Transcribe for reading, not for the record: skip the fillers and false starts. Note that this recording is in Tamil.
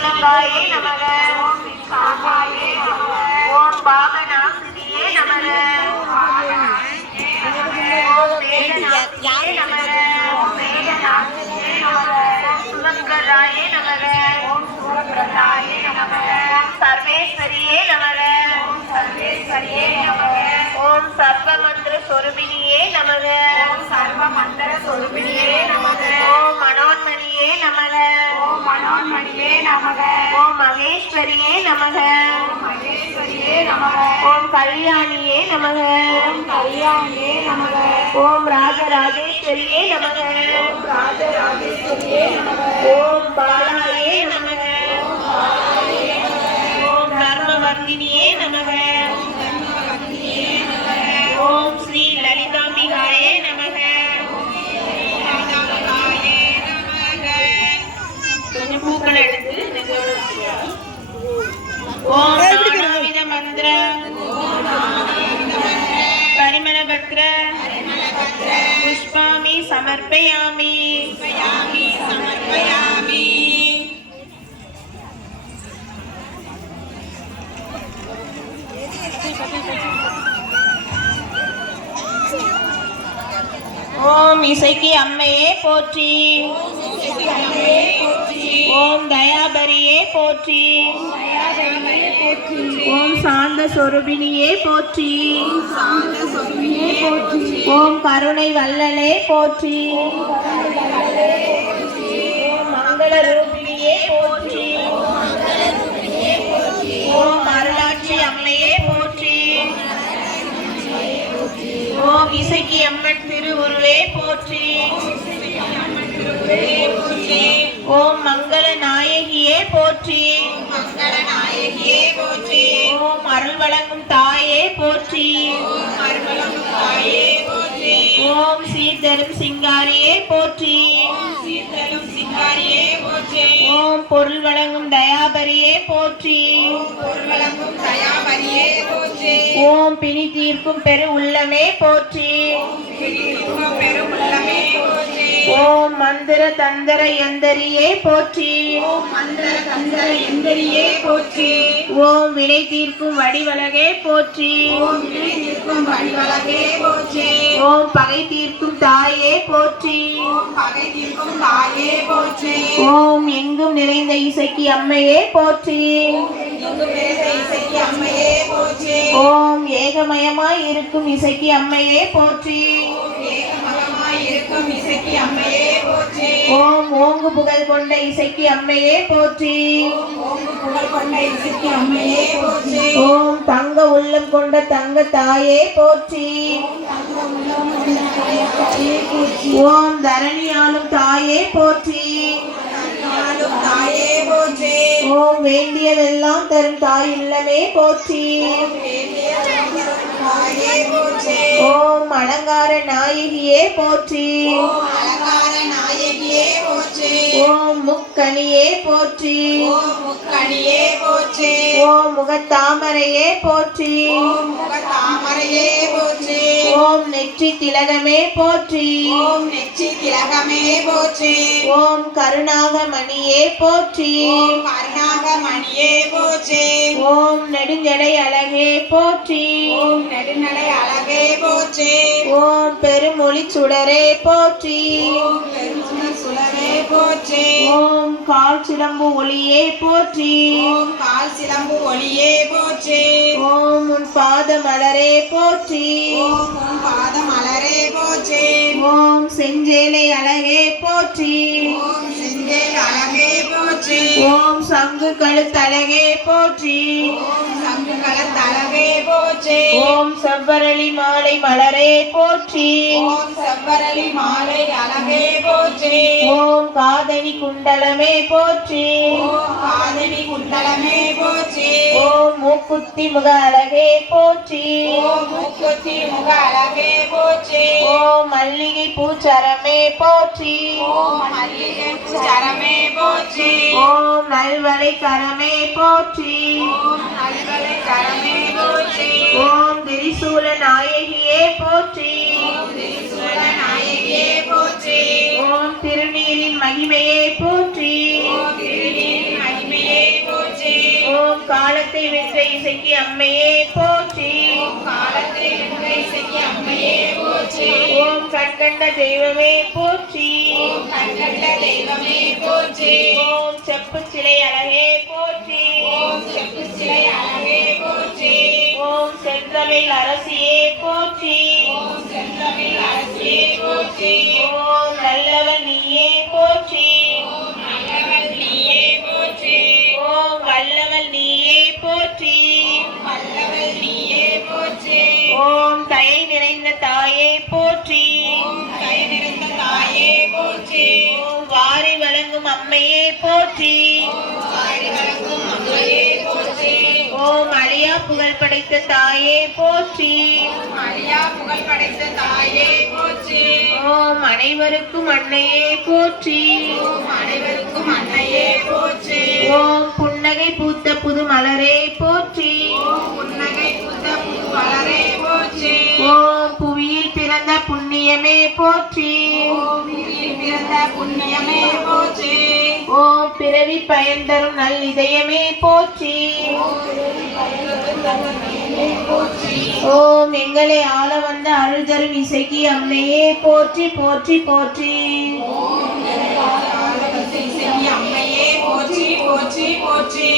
நிஷ்கலங்காயே நமக. ஓம் பாகநாசினியே நமக. ஓம் வேதநாசினியே நமக. சுமங்கராயே நமக. ஓம் சர்வேஸ்வரியே நமக. ஓம் சர்வமந்திர சொரூபிணியே நமக. ஓம் மனோன்மணியே நமக. ஓம் மகேஸ்வரியே நமக. ஓம் கல்யாணியே நமக. ஓம் ராஜராஜேஸ்வரியே நமக. ஓம் பாலாயே நமக. ஓம் தர்மவர்த்தினியே நமக. ஓம் ஸ்ரீ லலிதாம்பிகாயே நமக. கொஞ்சம் பூக்களை எடுத்து ஓம் நானாவித மந்திர பரிமளபத்ர புஷ்பாமி சமர்ப்பயாமி. ஓம் இசைக்கு அம்மையே போற்றி. ஓம் தயாபரியே போற்றி. ஓம் சாந்த சொரூபிணியே போற்றி. ஓம் கருணை வல்லலே போற்றி. ஓம் மங்கள ரூபிணியே போற்றி. ஓம் அருளாட்சி அம்மையே போற்றி. ஓம் இசைக்கு அம்மன் திருவுருவே போற்றி. ஓம் மங்கள நாயகியே போற்றி. ஓம் அருள் வழங்கும் தாயே போற்றி. ஓம் சீர்தரும் சிங்காரியே போற்றி. ஓம் பொருள் வழங்கும் தயாபரியே போற்றி. ஓம் பிணி தீர்க்கும் பெரு உள்ளமே போற்றி. ஓம் மந்திர தந்திர யந்தரியே போற்றி. ஓம் வினை தீர்க்கும் வடிவழகே போற்றி. ஓம் பகை தீர்க்கும் தாயே போற்றி. ஓம் எங்கும் நிறைந்த இசைக்கு அம்மையே போற்றி. ஓம் ஏகமயமாய் இருக்கும் இசைக்கு அம்மையே போற்றி. ஓம் ஓங்கு புகழ் கொண்ட இசைக்கு அம்மையே போற்றி. ஓம் தங்க உள்ளம் கொண்ட தங்க தாயே போற்றி. ஓம் தரணியாலும் தாயே போற்றி. ஓம் வேண்டியதெல்லாம் தரும் தாய் இல்லமே போற்றி. ஓம் அலங்கார நாயகியே போற்றி. ஓம் முக்கணியே போற்றி. ஓம் முகத்தாமரையே போற்றி. ஓம் நெற்றி திலகமே போற்றி. ஓம் கருணாகமணியே போற்றி. ஓம் நெடுஞ்சடை அழகே போற்றி. ஓம் பெருமொழி சுடரே போற்றி. ஓம் கால் சிலம்பு ஒளியே போற்றி. ஓம் உன் பாத மலரே போற்றி. ஓம் செஞ்சேலை அழகே போற்றி. ஓம் சங்கு கழுத்தழகே போற்றி. ஓம் செவ்வரளி மாலை மலரே போற்றி. ஓம் காதணி குண்டலமே போற்றி. ஓம் மூக்குத்தி முக அழகே போற்றி. ஓம் மல்லிகை பூச்சரமே போற்றி. ஓம் நல்வளை கரமே போற்றி. ஓம் திரிசூல நாயகியே போற்றி. ஓம் திருநீரின் மகிமையே போற்றி. ஓம் காலத்தை வென்ற இசைக்கு அம்மையே போற்றி. காலத்தை வென்ற இசைக்கு அம்மையே போற்றி. ஓம் கண்கண்ட தெய்வமே போற்றி. கண்கண்ட தெய்வமே போற்றி. ஓம் செப்பு சிலை அழகே போற்றி. செப்பு சிலை அழகே போற்றி. ஓம் செந்தமிழ் அரசியே போற்றி. செந்தமிழ் அரசியே போற்றி. ஓம் நல்லவன் நீயே போற்றி. நல்லவள் நீயே போற்றி. ஓம் வல்லவள் நீயே போற்றி. வல்லவள் நீயே போற்றி. ஓம் தயை நிறைந்த தாயே போற்றி. கை நிறைந்த தாயே போற்றி. ஓம் வாரி வழங்கும் அம்மையே போற்றி. வாரி வழங்கும் அம்மையே போற்றி. ஓம் அழியா புகழ் படைத்த தாயே போற்றி. அழியா புகழ் படைத்த தாயே போற்றி. ஓம் அனைவருக்கும் அன்னையே போற்றி. அனைவருக்கும் அன்னையே போற்றி. ஓம் புன்னகை பூத்த புது மலரே போற்றி. புன்னகை புத்த புது மலரே போற்றி. ஓம் புவியில் பிறந்த புண்ணியமே போற்றி. பூமியில் பிறந்த புண்ணியமே போற்றி. ஓம் பிறவி பயன் தரும் நல் இதயமே போற்றி. ஓம் எங்களை ஆள வந்த அருள் தரும் இசைக்கு அம்மையே போற்றி போற்றி போற்றி. அம்மையே போற்றி போற்றி போற்றி.